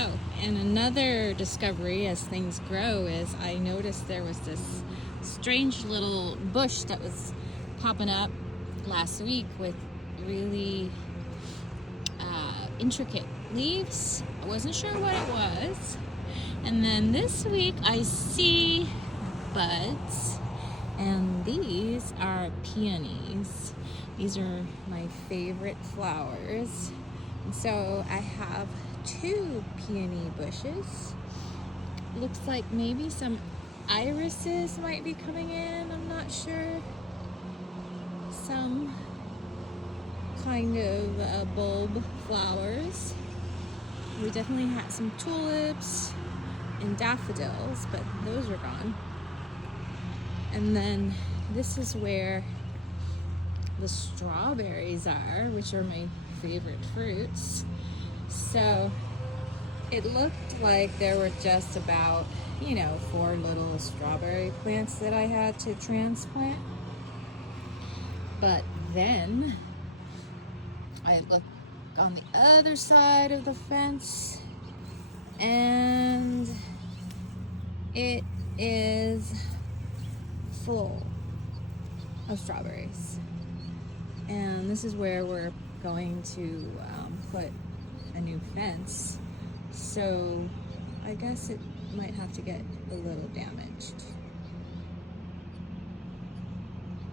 Oh, and another discovery as things grow is I noticed there was this strange little bush that was popping up last week with really intricate leaves. I wasn't sure what it was. And then this week I see buds, and these are peonies. These are my favorite flowers. And so I have 2 peony bushes. Looks like maybe some irises might be coming in, I'm not sure. Some kind of bulb flowers. We definitely had some tulips and daffodils, but those are gone. And then this is where the strawberries are, which are my favorite fruits. So it looked like there were just about, 4 little strawberry plants that I had to transplant. But then I looked on the other side of the fence, and it is full of strawberries. And this is where we're going to put a new fence. So I guess it might have to get a little damaged.